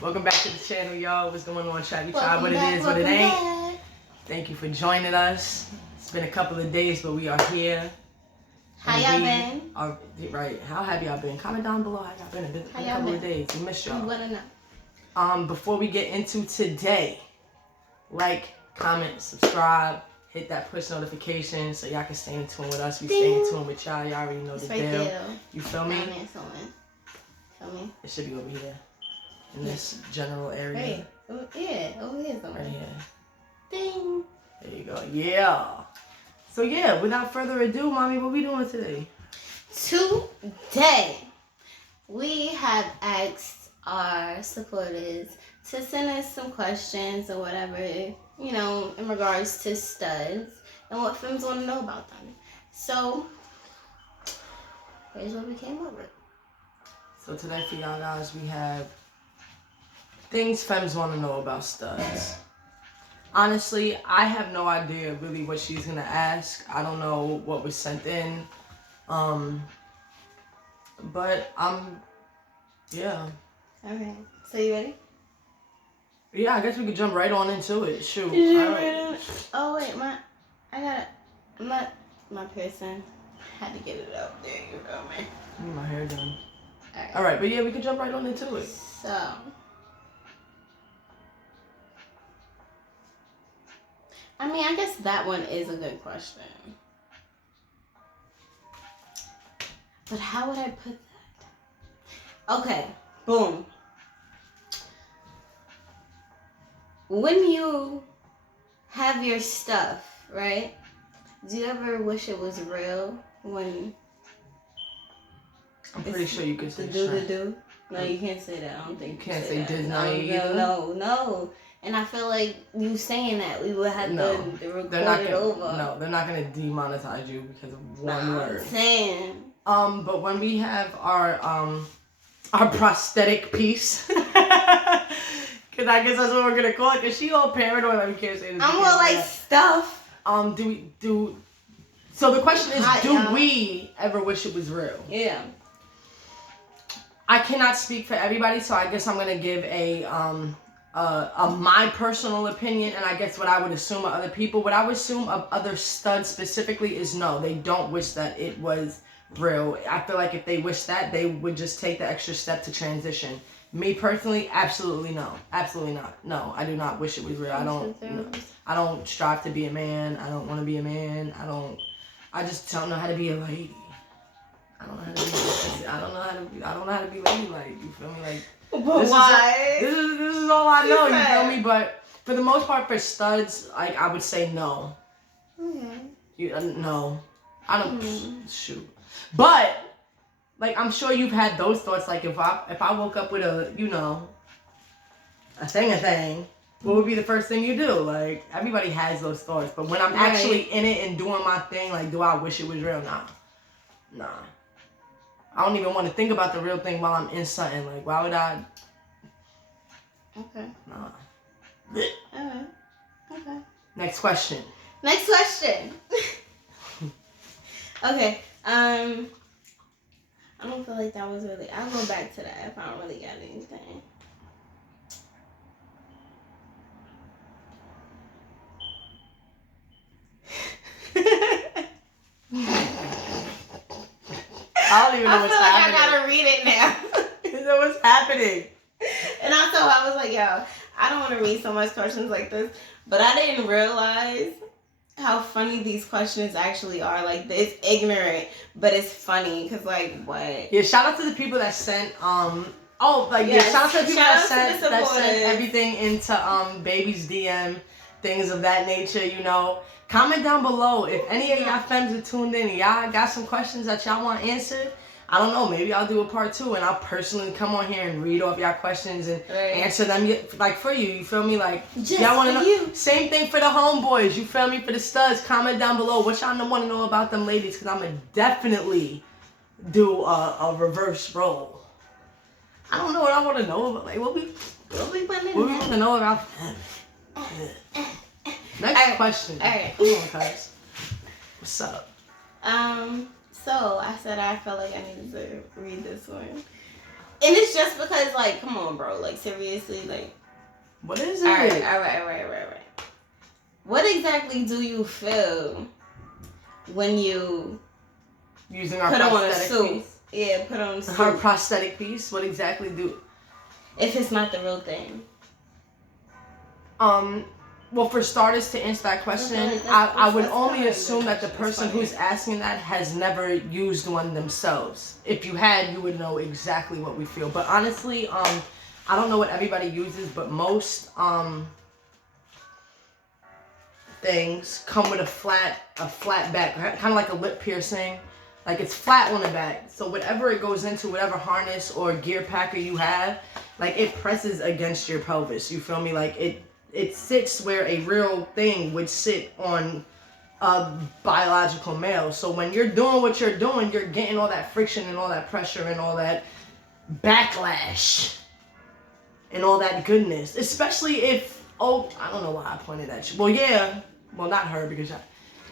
Welcome back to the channel, y'all. What's going on, 𝗪𝗲 what it is, what it ain't. Thank you for joining us. It's been a couple of days, but we are here. How y'all been? Right. How have y'all been? Comment down below how y'all been. It's been a couple of days. We missed y'all. We wanna know. Before we get into today, like, comment, subscribe, hit that push notification so y'all can stay in tune with us. We stay in tune with y'all. Y'all already know the deal. You feel me? Feel me? It should be over here. In this general area. Right. Yeah, over here somewhere. Right here. Ding. There you go. Yeah. So yeah, without further ado, mommy, what we doing today? Today, we have asked our supporters to send us some questions or whatever, you know, in regards to studs and what FEMS want to know about them. So, here's what we came up with. So today for y'all guys, we have things FEMS want to know about studs. Honestly, I have no idea really what she's going to ask. I don't know what was sent in. But yeah. Okay. So you ready? Yeah, I guess we could jump right on into it. Shoot. All right. Oh wait, my person had to get it up there. You feel me? I need my hair done. All right, but yeah, we could jump right on into it. So, I mean, I guess that one is a good question. But how would I put that? Okay, boom. When you have your stuff, right? Do you ever wish it was real when... I'm pretty sure you could say do. No, you can't say that. I don't think you can't say Disney either. No. And I feel like you saying that we would have to record it over. No, they're not gonna demonetize you because of one word. I'm saying. But when we have our prosthetic piece, because I guess that's what we're gonna call it. Cause she all paranoid that we can't say this. I'm more like stuff. So the question is, do we ever wish it was real? Yeah. I cannot speak for everybody, so I guess I'm gonna give a my personal opinion, and I guess what I would assume of other people. What I would assume of other studs specifically is no, they don't wish that it was real. I feel like if they wish that, they would just take the extra step to transition. Me personally, absolutely no, absolutely not. No, I do not wish it was real. I don't strive to be a man. I don't want to be a man. I just don't know how to be a lady. I don't know how to be ladylike. You feel me? Like, but why? This is all I know. You feel me? But for the most part, for studs, like, I would say no. Okay. No, I don't shoot. But like, I'm sure you've had those thoughts. Like, if I woke up with a thing, what would be the first thing you do? Like, everybody has those thoughts. But when I'm actually in it and doing my thing, like, do I wish it was real? Nah. I don't even want to think about the real thing while I'm in something. Like, why would I? Okay. Nah. Alright. Okay. Next question. Okay. I don't feel like that was really... I'll go back to that if I don't really got anything. I don't even know what's happening. I gotta read it now. You know what's happening. And also, I was like, yo, I don't want to read so much questions like this. But I didn't realize how funny these questions actually are. Like, it's ignorant, but it's funny. Because, like, what? Yeah, shout out to the people that sent, shout out to the people that sent everything into, baby's DM, things of that nature, you know. Comment down below if any of y'all FEMS are tuned in and y'all got some questions that y'all want answered. I don't know, maybe I'll do a part 2 and I'll personally come on here and read off y'all questions and answer them, like, for you feel me? Like, y'all want to know? Same thing for the homeboys, you feel me? For the studs, comment down below what y'all want to know about them ladies, because I'm going to definitely do a reverse role. I don't know what I want to know about, like, what we want to know about them. Next question. All right. Come on, guys. What's up? So I said I felt like I needed to read this one. And it's just because, like, come on, bro. Like, seriously, like. What is it? All right. What exactly do you feel when you using our put on a prosthetic suit? piece? Yeah, put on a suit. Her prosthetic piece? What exactly do? If it's not the real thing. Well, for starters, to answer that question, I would only assume that the person who's asking that has never used one themselves. If you had, you would know exactly what we feel. But honestly, I don't know what everybody uses, but most things come with a flat back, kind of like a lip piercing. Like, it's flat on the back. So whatever it goes into, whatever harness or gear packer you have, like, it presses against your pelvis. You feel me? Like, it sits where a real thing would sit on a biological male. So when you're doing what you're doing, you're getting all that friction and all that pressure and all that backlash and all that goodness. Especially if, I don't know why I pointed at you. Well, yeah. Well, not her, because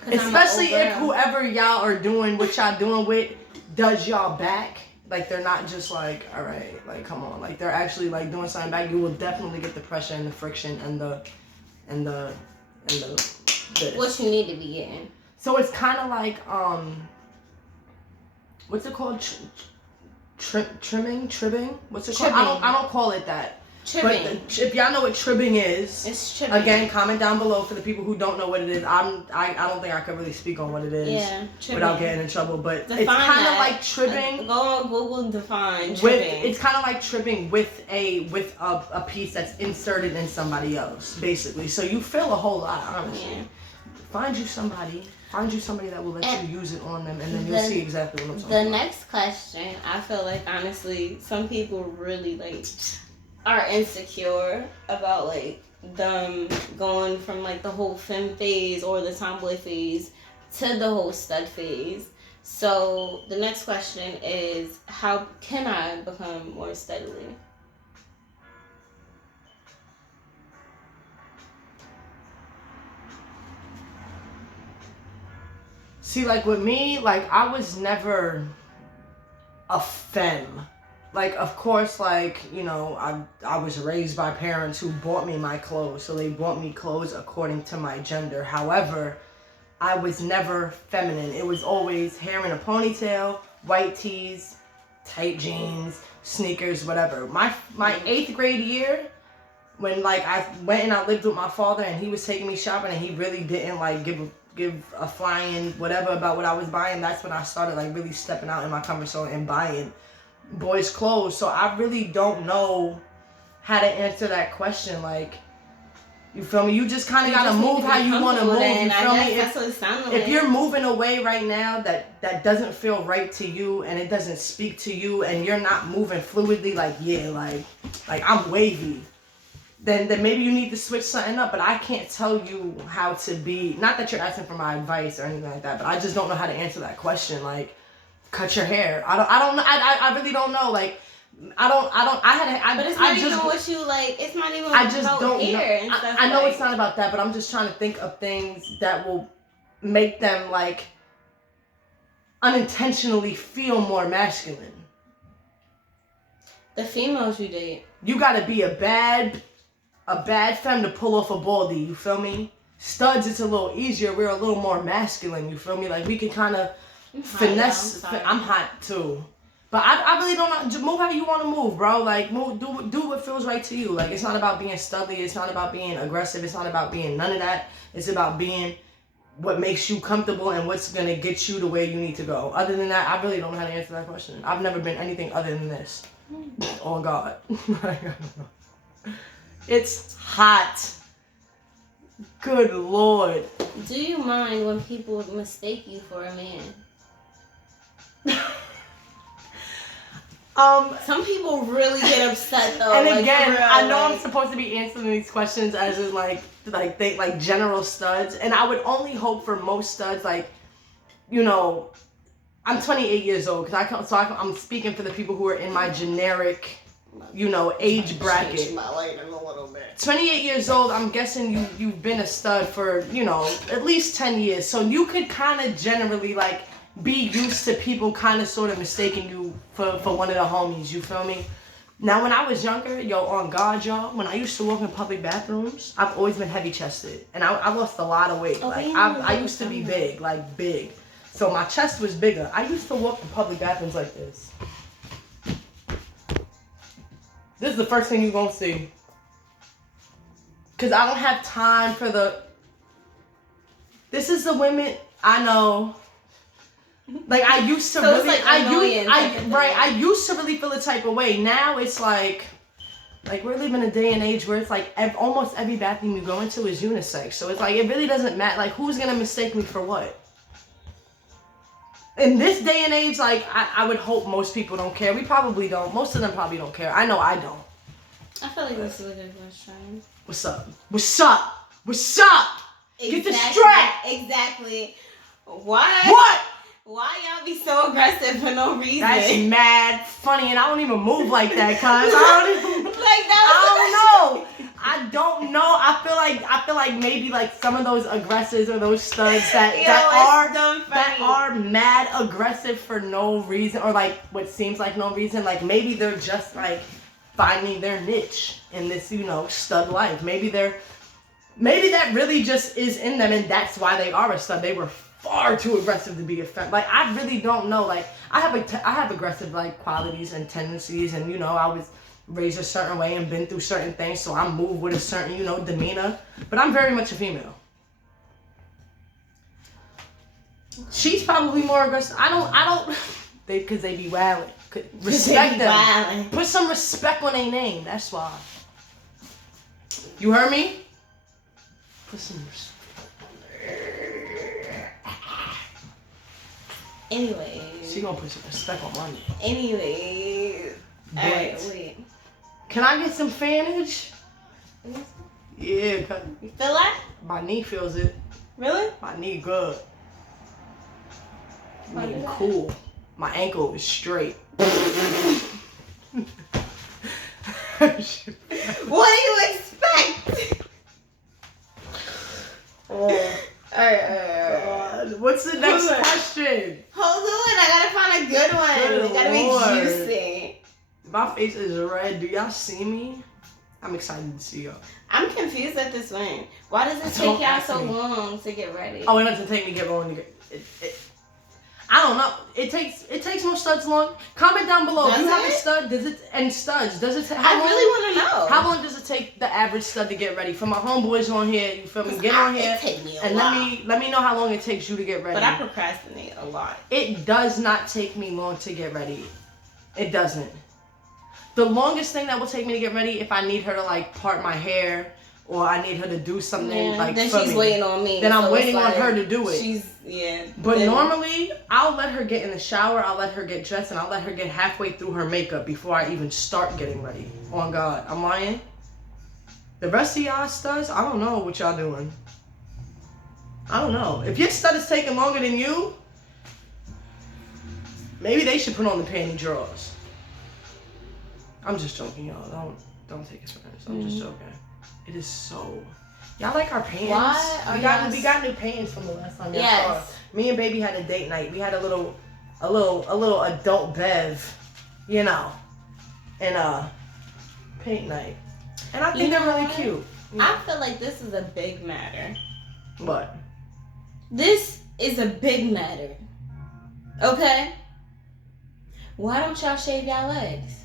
especially if whoever y'all are doing what y'all doing with does y'all back. Like, they're not just like, all right, like, come on. Like, they're actually, like, doing something back. You will definitely get the pressure and the friction and the this. What you need to be getting. So it's kind of like, what's it called? Trimming? What's it called? I don't call it that. Trimming. But if y'all know what trimming is, it's trimming. Again, comment down below for the people who don't know what it is. I don't think I could really speak on what it is without getting in trouble. But define it's kind of like trimming. Go on Google and define trimming. It's kind of like trimming with a piece that's inserted in somebody else, basically. So you feel a whole lot, honestly. Yeah. Find you somebody that will let you use it on them, and then you'll see exactly what I'm talking about. The next question, I feel like, honestly, some people really, like, are insecure about, like, them going from, like, the whole femme phase or the tomboy phase to the whole stud phase. So the next question is, how can I become more studly? See, like, with me, like, I was never a femme. Like, of course, like, you know, I was raised by parents who bought me my clothes. So they bought me clothes according to my gender. However, I was never feminine. It was always hair in a ponytail, white tees, tight jeans, sneakers, whatever. My 8th grade year, when, like, I went and I lived with my father and he was taking me shopping and he really didn't, like, give a flying whatever about what I was buying, that's when I started, like, really stepping out in my comfort zone and buying boys' clothes. So I really don't know how to answer that question. Like, you feel me? You just kind of gotta move how you want to move. You feel me? If you're moving away right now that doesn't feel right to you and it doesn't speak to you and you're not moving fluidly, like, yeah, like I'm wavy, then maybe you need to switch something up. But I can't tell you how to be. Not that you're asking for my advice or anything like that, but I just don't know how to answer that question. Like, cut your hair. I really don't know. Like, but it's not even what you like. It's not even about hair and stuff. I know it's not about that, but I'm just trying to think of things that will make them, like, unintentionally feel more masculine. The females you date. You gotta be a bad femme to pull off a baldy. You feel me? Studs, it's a little easier. We're a little more masculine. You feel me? Like, we can kind of finesse. I'm hot too. But I really don't know. Just move how you want to move, bro. Like, move, do what feels right to you. Like, it's not about being studly. It's not about being aggressive. It's not about being none of that. It's about being what makes you comfortable and what's going to get you to where you need to go. Other than that, I really don't know how to answer that question. I've never been anything other than this. Oh, God. It's hot. Good Lord. Do you mind when people mistake you for a man? Some people really get upset though. And like, again, real, I know like, I'm supposed to be answering these questions as in like general studs, and I would only hope for most studs, like, you know, I'm 28 years old I'm speaking for the people who are in my generic, you know, age bracket. 28 years old, I'm guessing you've been a stud for, you know, at least 10 years. So you could kind of generally, like, be used to people kind of sort of mistaking you for one of the homies, you feel me? Now, when I was younger, on God, y'all, when I used to walk in public bathrooms, I've always been heavy-chested. And I lost a lot of weight. I used to be big, like big. So my chest was bigger. I used to walk in public bathrooms like this. This is the first thing you're going to see. Because I don't have time for This is the women I know. Like, I used to so really, it's like I used to really feel a type of way. Now it's like we're living a day and age where it's like almost every bathroom you go into is unisex. So it's like, it really doesn't matter. Like, who's going to mistake me for what? In this day and age, like, I would hope most people don't care. We probably don't. Most of them probably don't care. I know I don't. I feel like this is a good question. What's up? What's up? What's up? Exactly. Get the strap. Exactly. Why? What? Why y'all be so aggressive for no reason? That's mad funny, and I don't even move like that, cuz I don't know. I feel like maybe like some of those aggressors or those studs that are mad aggressive for no reason, or like what seems like no reason. Like, maybe they're just like finding their niche in this, stud life. Maybe that really just is in them, and that's why they are a stud. They were far too aggressive to be a femme. Like, I really don't know. Like, I have aggressive like qualities and tendencies, and I was raised a certain way and been through certain things, so I move with a certain demeanor. But I'm very much a female. She's probably more aggressive. I don't. Because they be wilding. Respect them. Wilding. Put some respect on their name. That's why. You heard me? Put some respect. Anyway. She gonna put some respect on my name. Anyway. Alright, wait. Can I get some fanage? Yeah. You feel that? My knee feels it. Really? My knee good. My knee cool. My ankle is straight. What do you expect? Alright. What's the next question? Hold on, I gotta find a good one. It gotta be juicy. My face is red. Do y'all see me? I'm excited to see y'all. I'm confused at this one. Why does it take y'all so long to get ready? Oh, it doesn't take me get long to get I don't know. It takes no studs long. Comment down below. Do you have a stud? Does it I really want to know. How long does it take the average stud to get ready? For my homeboys on here, you feel me? Get on here. It take me a and lot. let me know how long it takes you to get ready. But I procrastinate a lot. It does not take me long to get ready. It doesn't. The longest thing that will take me to get ready, if I need her to like part my hair, or I need her to do something like then for she's me, waiting on me. Then I'm waiting on her to do it. But then, normally, I'll let her get in the shower, I'll let her get dressed, and I'll let her get halfway through her makeup before I even start getting ready. On God, I'm lying. The rest of y'all studs, I don't know what y'all doing. I don't know. If your stud is taking longer than you, maybe they should put on the panty drawers. I'm just joking, y'all. Don't take it serious. I'm just joking. It is so. Y'all like our pants? Why? We got new pants from the last time y'all saw. Me and baby had a date night. We had a little adult bev, and paint night. And I think they're really cute. I feel like this is a big matter. What? This is a big matter. Okay? Why don't y'all shave y'all legs?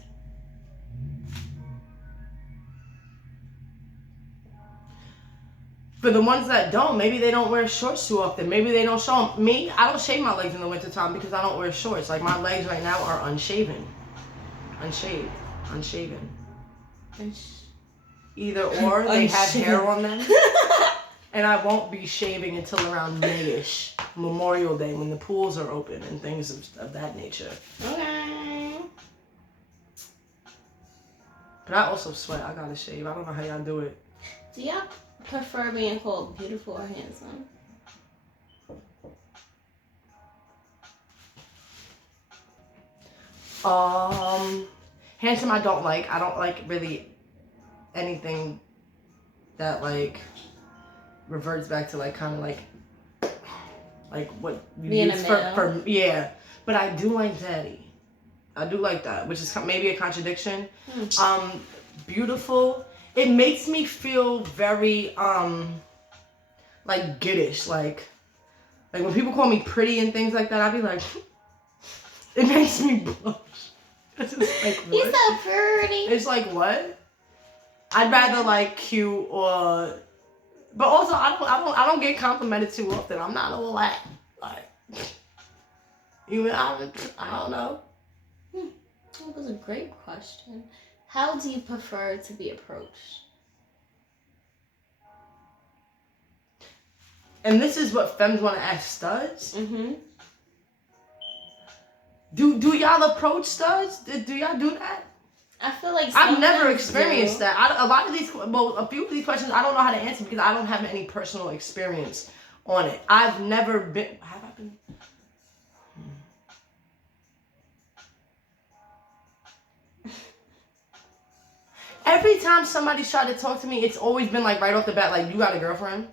For the ones that don't, maybe they don't wear shorts too often. Maybe they don't show them. Me, I don't shave my legs in the wintertime because I don't wear shorts. Like, my legs right now are unshaven. Unshaven. Either or, they have hair on them. And I won't be shaving until around May-ish. Memorial Day, when the pools are open and things of that nature. Okay. But I also sweat. I gotta shave. I don't know how y'all do it. Do y'all prefer being called beautiful or handsome? Handsome I don't like. I don't like really anything that like reverts back to like kind of like like what you being use for yeah. But I do like daddy. I do like that, which is maybe a contradiction. Beautiful. It makes me feel very like giddish, like when people call me pretty and things like that, I'd be like, it makes me blush. It's just like, what? You're so pretty. It's like, what? I'd rather like cute or, but also I don't get complimented too often. I'm not all that like, even I don't know. That was a great question. How do you prefer to be approached? And this is what femmes want to ask studs. Mm-hmm. Do y'all approach studs? Do y'all do that? I feel like I've never experienced that. A lot of these, well, a few of these questions I don't know how to answer because I don't have any personal experience on it. I've never been. Have I been? Every time somebody's tried to talk to me, it's always been like right off the bat, like, you got a girlfriend?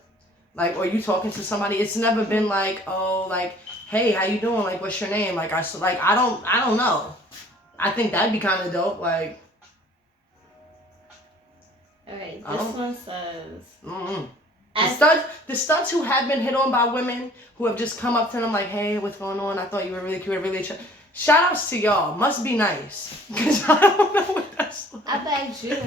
Like, or you talking to somebody? It's never been like, oh, like, hey, how you doing? Like, what's your name? Like, I don't know. I think that'd be kind of dope. Like, all right, this one says. The studs who have been hit on by women who have just come up to them like, hey, what's going on? I thought you were really cute. Shout outs to y'all. Must be nice. Because I don't know what that's like. I bagged you.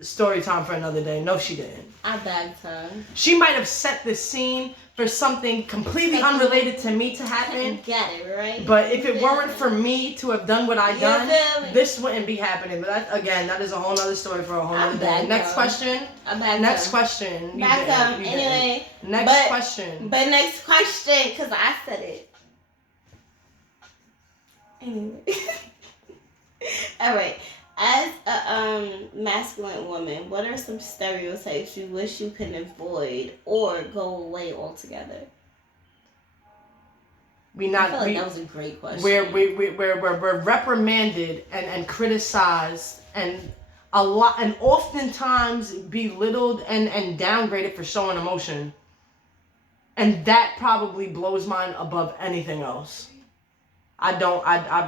Story time for another day. No, she didn't. I bagged her. She might have set the scene for something completely unrelated to me to happen. Got it, right? But if it weren't for me to have done what I done, this wouldn't be happening. But that is a whole other story for a whole other day. Next question. Next question. Anyway. Next question. But next question, because I said it. Anyway. All right. As a masculine woman, what are some stereotypes you wish you could avoid or go away altogether? I feel like that was a great question. We're reprimanded and criticized and oftentimes belittled and downgraded for showing emotion. And that probably blows mine above anything else. I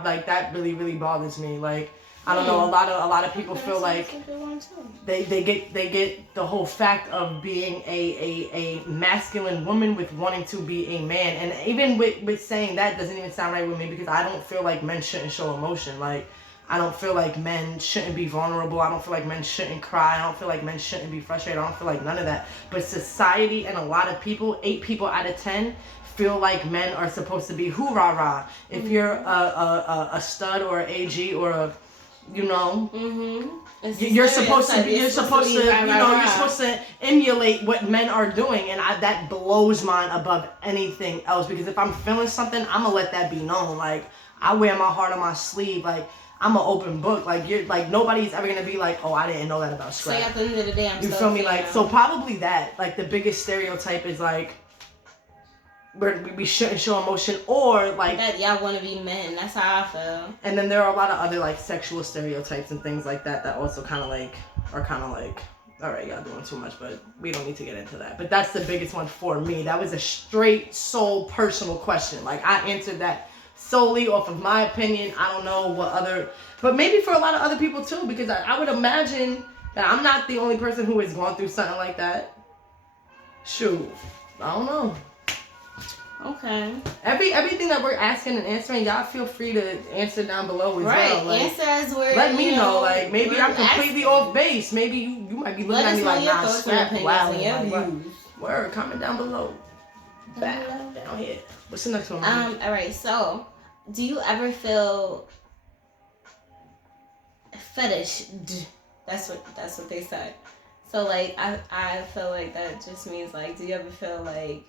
like that really bothers me. Like, I don't know, a lot of people feel like they get the whole fact of being a masculine woman with wanting to be a man. And even with saying that doesn't even sound right with me because I don't feel like men shouldn't show emotion. Like, I don't feel like men shouldn't be vulnerable. I don't feel like men shouldn't cry. I don't feel like men shouldn't be frustrated. I don't feel like none of that. But society and a lot of people, 8 people out of 10, feel like men are supposed to be _rah. If you're a stud or an AG or a, you know, you're supposed to emulate what men are doing, and that blows mine above anything else. Because if I'm feeling something, I'm gonna let that be known. Like, I wear my heart on my sleeve. Like, I'm an open book. Like, you're like, nobody's ever gonna be like, oh, I didn't know that about Scrap. So at the end of the day, I'm you feel me? Like, so probably that. Like, the biggest stereotype is like, we shouldn't show emotion, or like that y'all want to be men. That's how I feel. And then there are a lot of other like sexual stereotypes and things like that also kind of like all right, y'all doing too much, but we don't need to get into that. But that's the biggest one for me. That was a straight soul personal question. Like, I answered that solely off of my opinion. I don't know what but maybe for a lot of other people too, because I would imagine that I'm not the only person who has gone through something like that. Shoot, I don't know. Okay. Everything that we're asking and answering, y'all feel free to answer down below as well. Like, answer as we're. Let me know. Like, maybe I'm completely off base. Maybe you might be looking at me like, nah, Scrap. Wow. Word. Comment down below. Down here. What's the next one? All right. So, do you ever feel fetish? That's what they said. So, like, I feel like that just means like, do you ever feel like,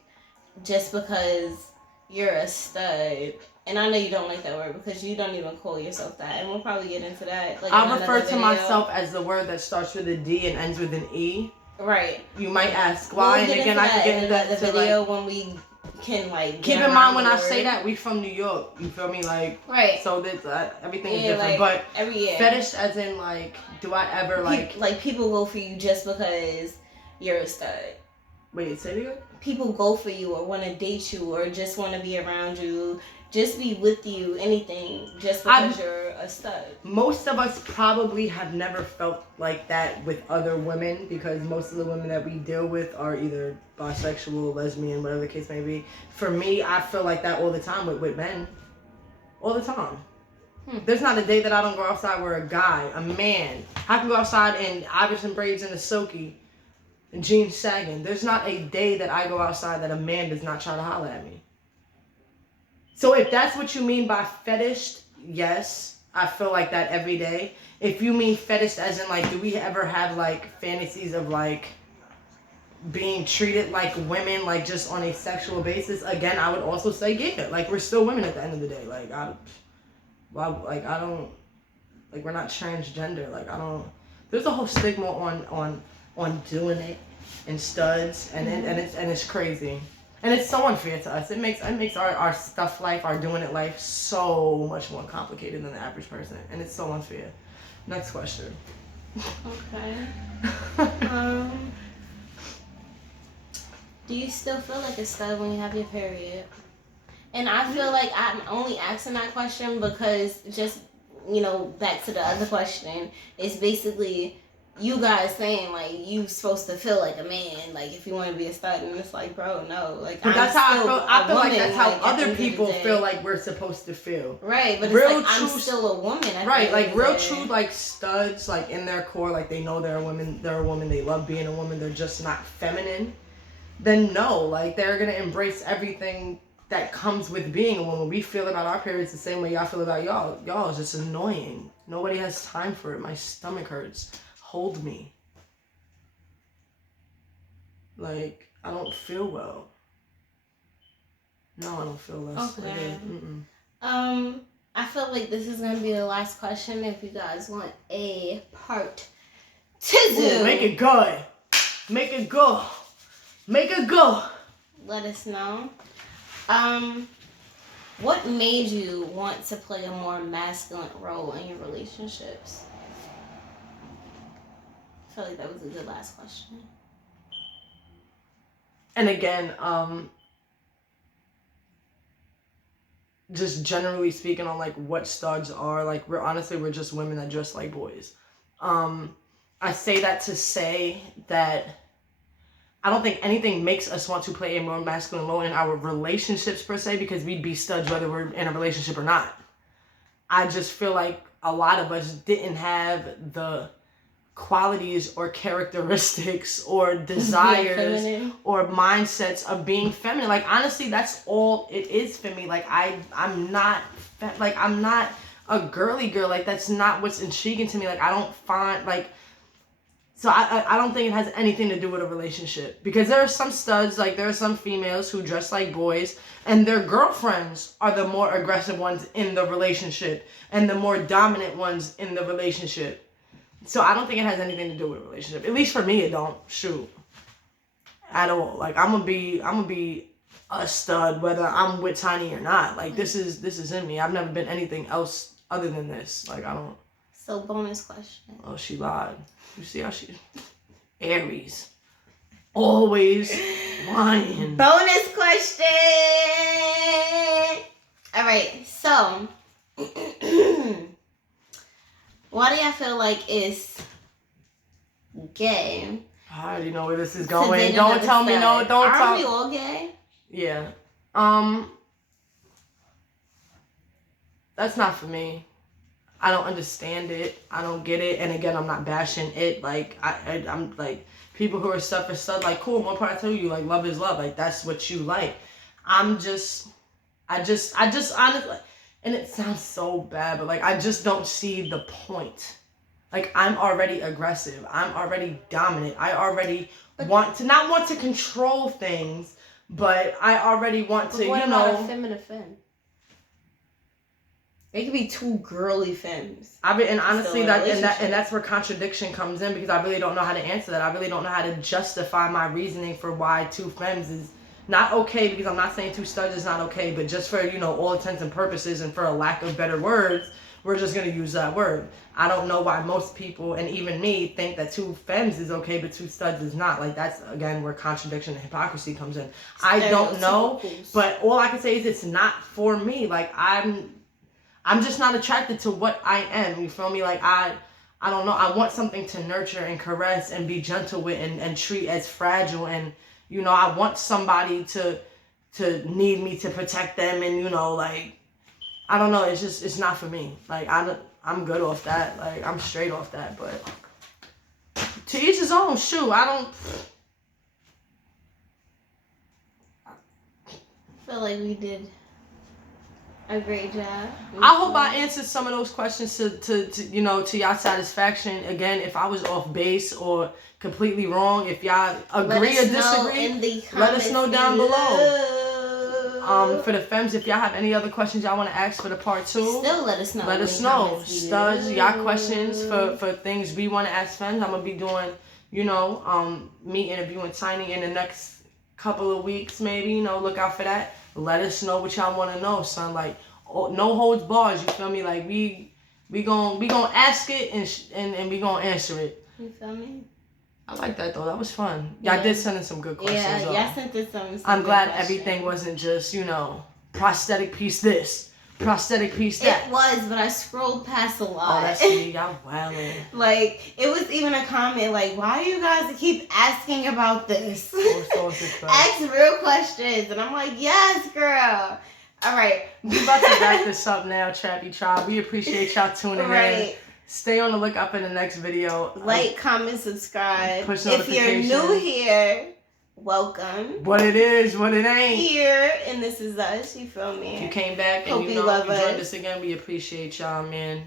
just because you're a stud, and I know you don't like that word because you don't even call yourself that, and we'll probably get into that. Like, I refer to myself as the word that starts with a D and ends with an E. Right. You might ask why, and again, I can get into that the video when we can like. Keep in mind when I say that we from New York. You feel me? Like, right. So that everything is different, like, but fetish as in like, do I ever like people go for you just because you're a stud? Wait, say it again? People go for you or want to date you or just want to be around you, just be with you, anything, just because you're a stud. Most of us probably have never felt like that with other women, because most of the women that we deal with are either bisexual, lesbian, whatever the case may be. For me, I feel like that all the time with men. All the time. There's not a day that I don't go outside where a guy, a man, I can go outside in Iverson braids and a silky and jeans sagging. There's not a day that I go outside that a man does not try to holler at me. So if that's what you mean by fetish, yes, I feel like that every day. If you mean fetish as in like, do we ever have like fantasies of like being treated like women, like just on a sexual basis? Again, I would also say yeah, like we're still women at the end of the day. Like we're not transgender. Like there's a whole stigma on doing it in studs, and it's crazy. And it's so unfair to us. It makes our stuff life, our doing it life, so much more complicated than the average person. And it's so unfair. Next question. Okay. Do you still feel like a stud when you have your period? And I feel like I'm only asking that question because just, back to the other question, it's basically you guys saying like you supposed to feel like a man, like if you want to be a stud, and it's like, bro, no, like. But that's how I feel. I feel like that's how other people feel like we're supposed to feel. Right, but it's like I'm still a woman. Right, like real true like studs, like in their core, like they know they're a woman. They're a woman. They love being a woman. They're just not feminine. Then no, like they're gonna embrace everything that comes with being a woman. We feel about our periods the same way y'all feel about y'all. Y'all is just annoying. Nobody has time for it. My stomach hurts. Hold me. Like, I don't feel well. No, I don't feel well. Okay. I feel like this is gonna be the last question. If you guys want a part 2, make it good. Make it go. Make it go. Let us know. What made you want to play a more masculine role in your relationships? I feel like that was a good last question. And again, just generally speaking on like what studs are, like we're just women that dress like boys. I say that to say that I don't think anything makes us want to play a more masculine role in our relationships per se, because we'd be studs whether we're in a relationship or not. I just feel like a lot of us didn't have the qualities or characteristics or desires or mindsets of being feminine. Like honestly, that's all it is for me. Like I'm not a girly girl. Like that's not what's intriguing to me. Like I don't find like. So I don't think it has anything to do with a relationship, because there are some studs, like there are some females who dress like boys and their girlfriends are the more aggressive ones in the relationship and the more dominant ones in the relationship. So I don't think it has anything to do with a relationship. At least for me, it don't. Shoot. At all. Like I'm gonna be a stud whether I'm with Tiny or not. Like this is in me. I've never been anything else other than this. Like I don't. So bonus question. Oh, she lied. You see how she Aries. Always lying. Bonus question. All right. So why do y'all feel like it's gay? I already know where this is going. Don't tell me no. Don't tell. Are we all gay? Yeah. That's not for me. I don't understand it. I don't get it. And again, I'm not bashing it. Like I'm like people who are stuff for stuff. Like cool. One part I tell you, like love is love. Like that's what you like. I just honestly. And it sounds so bad, but like I just don't see the point. Like I'm already aggressive. I'm already dominant. I already want to control things, but I already want to, what about a femme and a femme? They could be two girly femmes. And honestly, that's where contradiction comes in, because I really don't know how to answer that. I really don't know how to justify my reasoning for why two femmes is not okay, because I'm not saying two studs is not okay, but just for, all intents and purposes and for a lack of better words, we're just going to use that word. I don't know why most people, and even me, think that 2 FEMS is okay, but 2 studs is not. Like, that's, again, where contradiction and hypocrisy comes in. I don't know, but all I can say is it's not for me. Like, I'm just not attracted to what I am. You feel me? Like, I don't know. I want something to nurture and caress and be gentle with and treat as fragile. And, you know, I want somebody to need me to protect them. And, you know, like, I don't know. It's not for me. Like, I'm good off that. Like, I'm straight off that. But to each his own. Shoot, I feel like we did a great job. I hope I answered some of those questions to you know, to y'all satisfaction. Again, if I was off base or completely wrong, if y'all agree or disagree, let us know down below. For the FEMS, if y'all have any other questions y'all want to ask for the part 2, still let us know. Let us know. Studs, y'all questions for things we want to ask FEMS. I'm gonna be doing, you know, me interviewing Tiny in the next couple of weeks, maybe. You know, look out for that. Let us know what y'all want to know, son. Like, no holds bars. You feel me? Like, we gonna ask it and we gonna answer it. You feel me? I like that though. That was fun. Y'all did send in some good questions. Yeah, y'all sent in some I'm glad everything wasn't just, you know, prosthetic piece this, prosthetic piece that. It was, but I scrolled past a lot. Oh, that's me. Y'all wildin'. Like, it was even a comment like, why do you guys keep asking about this? Ask real questions. And I'm like, yes, girl. All right. We about to wrap this up now, Trappy Tribe. We appreciate y'all tuning in. Stay on the lookout for the next video. Like, comment, subscribe. Push if you're new here, welcome. What it is, what it ain't. Here, and this is us. You feel me? If you came back and you joined us again, we appreciate y'all, man.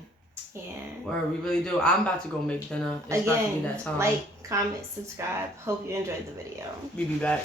Yeah. Or we really do. I'm about to go make dinner. It's about to be that time. Like, comment, subscribe. Hope you enjoyed the video. We be back.